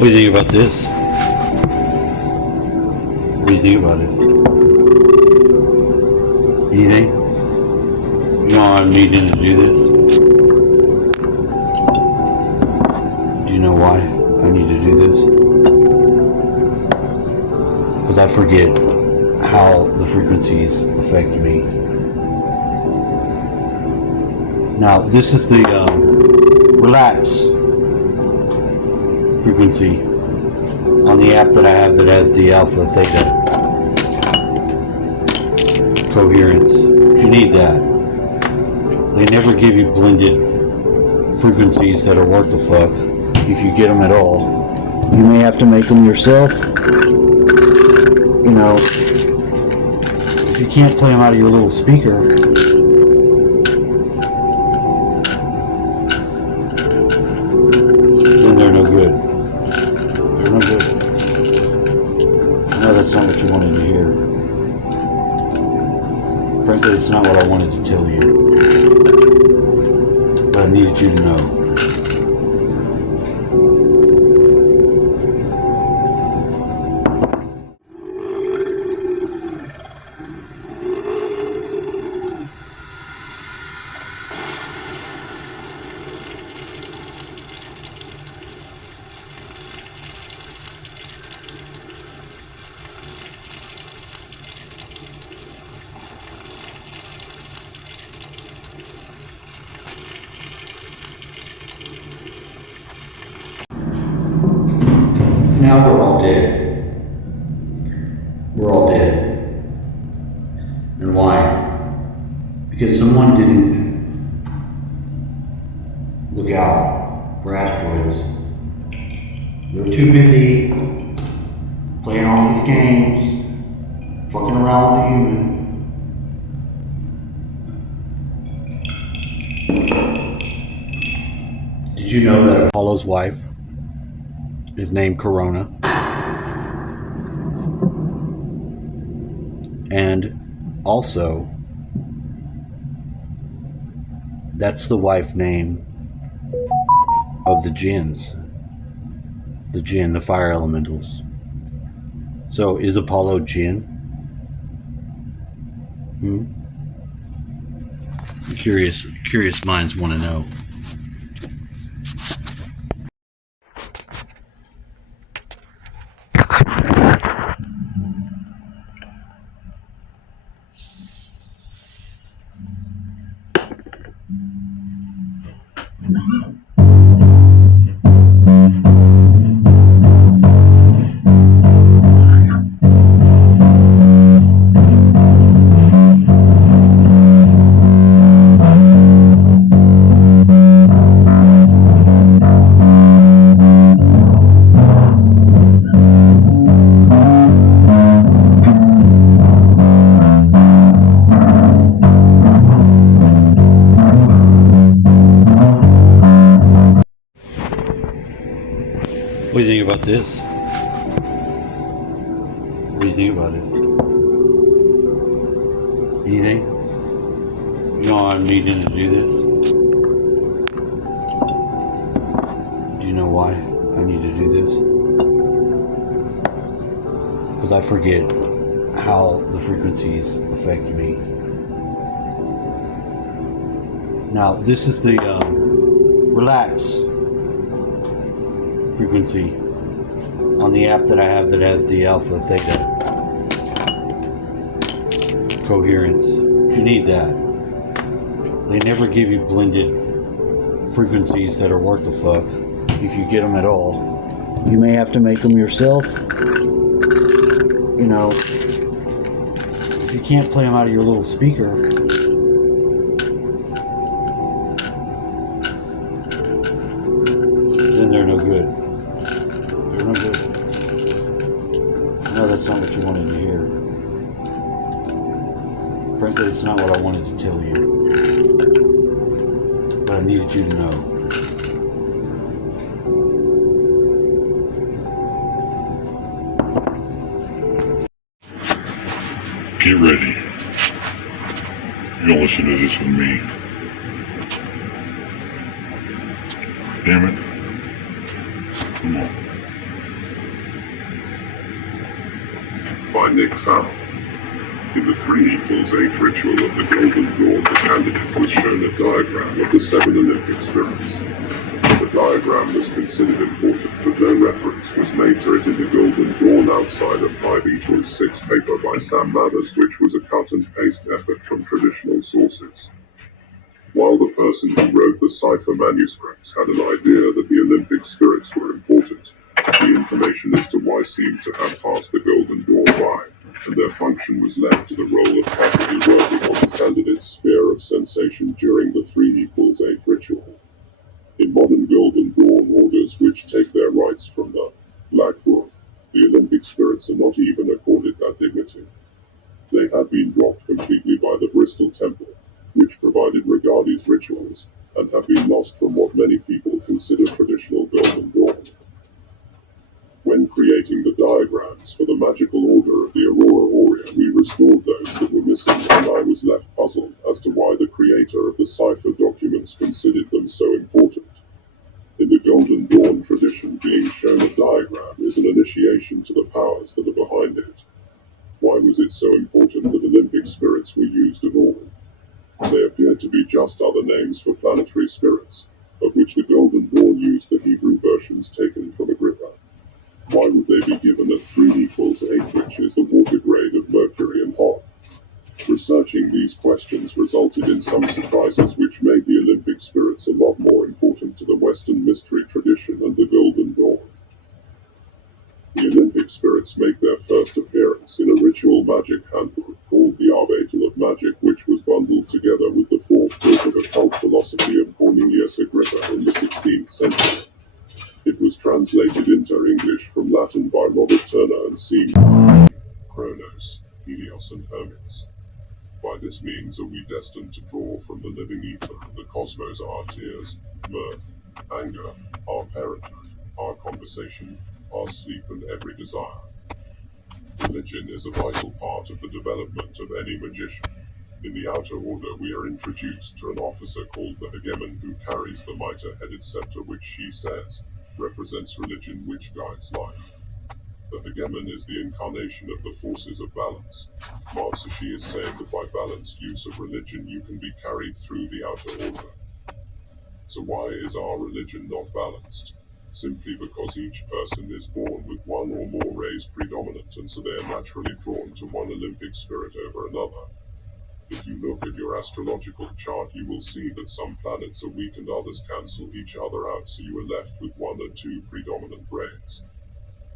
What do you think about this? What do you think about it? Anything? You know I'm needing to do this? Do you know why I need to do this? Because I forget how the frequencies affect me. Now, this is the relax frequency on the app that I have that has the alpha theta coherence. But you need that. They never give you blended frequencies that are worth the fuck if you get them at all. You may have to make them yourself. You know, if you can't play them out of your little speaker, then they're no good. They're no good. No, that's not what you wanted to hear. Frankly, it's not what I wanted to tell you. But I needed you to know. Now we're all dead. We're all dead. And why? Because someone didn't look out for asteroids. They were too busy playing all these games, fucking around with the human. Did you know that Apollo's wife is named Corona? And also, that's the wife name of the jinns. The jinn, the fire elementals. So is Apollo jinn? Curious minds want to know. What do you think about this? What do you think about it? Anything? You know I'm needing to do this? Do you know why I need to do this? Because I forget how the frequencies affect me. Now, this is the relax frequency on the app that I have that has the alpha theta coherence. But you need that. They never give you blended frequencies that are worth the fuck if you get them at all. You may have to make them yourself. You know, if you can't play them out of your little speaker, then they're no good. They're no good. No, that's not what you wanted to hear. Frankly, it's not what I wanted to tell you. But I needed you to know. Get ready. You're gonna listen to this with me. Damn it. Come on. by Nick Farrell. In the 3 equals 8 ritual of the Golden Dawn, the candidate was shown a diagram of the 7 Olympic spirits. The diagram was considered important, but no reference was made to it in the Golden Dawn outside of 5 equals 6 paper by Sam Mathers, which was a cut and paste effort from traditional sources. While the person who wrote the cipher manuscripts had an idea that the Olympic spirits were important, the information as to why seemed to have passed the Golden Dawn by, and their function was left to the role of possibly working on the candidate's sphere of sensation during the 3 equals 8 ritual. In modern Golden Dawn orders which take their rights from the Black Book, the Olympic spirits are not even accorded that dignity. They had been dropped completely by the Bristol Temple, which provided Regardie's rituals, and have been lost from what many people consider traditional Golden Dawn. When creating the diagrams for the magical order of the Aurora Aurea, we restored those that were missing, and I was left puzzled as to why the creator of the cipher documents considered them so important. In the Golden Dawn tradition, being shown a diagram is an initiation to the powers that are behind it. Why was it so important that Olympic spirits were used at all? They appeared to be just other names for planetary spirits, of which the Golden Dawn used the Hebrew versions taken from Agrippa. Why would they be given at 3 equals 8, which is the water grade of Mercury and Hot? Researching these questions resulted in some surprises which made the Olympic spirits a lot more important to the Western mystery tradition and the Golden Dawn. The Olympic spirits make their first appearance in a ritual magic handbook called the Arbeitel of Magic, which was bundled together with the 4th book of occult philosophy of Cornelius Agrippa in the 16th century. It was translated into English from Latin by Robert Turner and C. Kronos, Helios and Hermes. By this means are we destined to draw from the living ether of the cosmos our tears, mirth, anger, our parenthood, our conversation, our sleep and every desire. Religion is a vital part of the development of any magician. In the outer order we are introduced to an officer called the Hegemon who carries the mitre-headed scepter which, she says, represents religion which guides life. The Hegemon is the incarnation of the forces of balance. Matsushi is saying that by balanced use of religion you can be carried through the outer order. So why is our religion not balanced? Simply because each person is born with one or more rays predominant, and so they are naturally drawn to one Olympic spirit over another. If you look at your astrological chart, you will see that some planets are weak and others cancel each other out, so you are left with 1 or 2 predominant rays.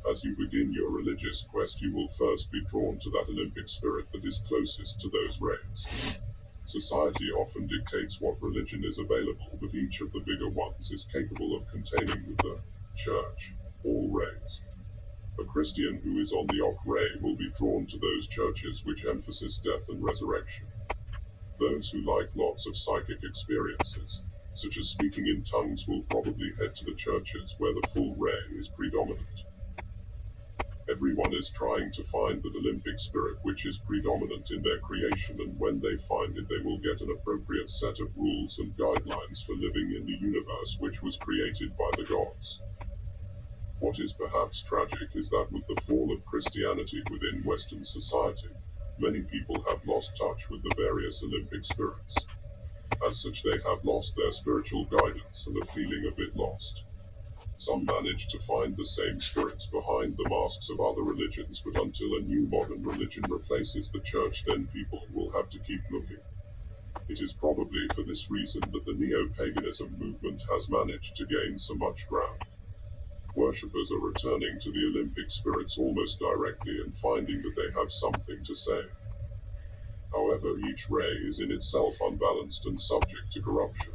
As you begin your religious quest, you will first be drawn to that Olympic spirit that is closest to those rays. Society often dictates what religion is available, but each of the bigger ones is capable of containing with the church all rays. A Christian who is on the Ock ray will be drawn to those churches which emphasize death and resurrection. Those who like lots of psychic experiences, such as speaking in tongues, will probably head to the churches where the full ray is predominant. Everyone is trying to find that Olympic spirit which is predominant in their creation, and when they find it they will get an appropriate set of rules and guidelines for living in the universe which was created by the gods. What is perhaps tragic is that with the fall of Christianity within Western society, many people have lost touch with the various Olympic spirits. As such, they have lost their spiritual guidance and are feeling a bit lost. Some manage to find the same spirits behind the masks of other religions, but until a new modern religion replaces the church, then people will have to keep looking. It is probably for this reason that the neo-paganism movement has managed to gain so much ground. Worshippers are returning to the Olympic spirits almost directly and finding that they have something to say. However, each ray is in itself unbalanced and subject to corruption.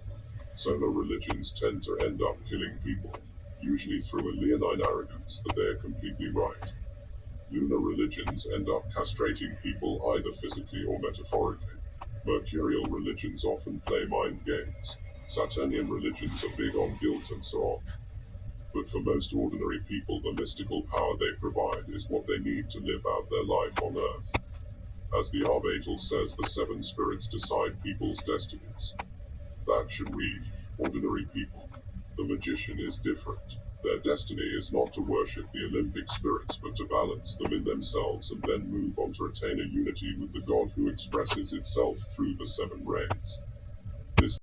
Solar religions tend to end up killing people, usually through a leonine arrogance that they are completely right. Lunar religions end up castrating people either physically or metaphorically. Mercurial religions often play mind games. Saturnian religions are big on guilt and so on. But for most ordinary people, the mystical power they provide is what they need to live out their life on Earth. As the Arbeitel says, the 7 spirits decide people's destinies. That should read, ordinary people. The magician is different. Their destiny is not to worship the Olympic spirits, but to balance them in themselves and then move on to attain a unity with the God who expresses itself through the seven rays. This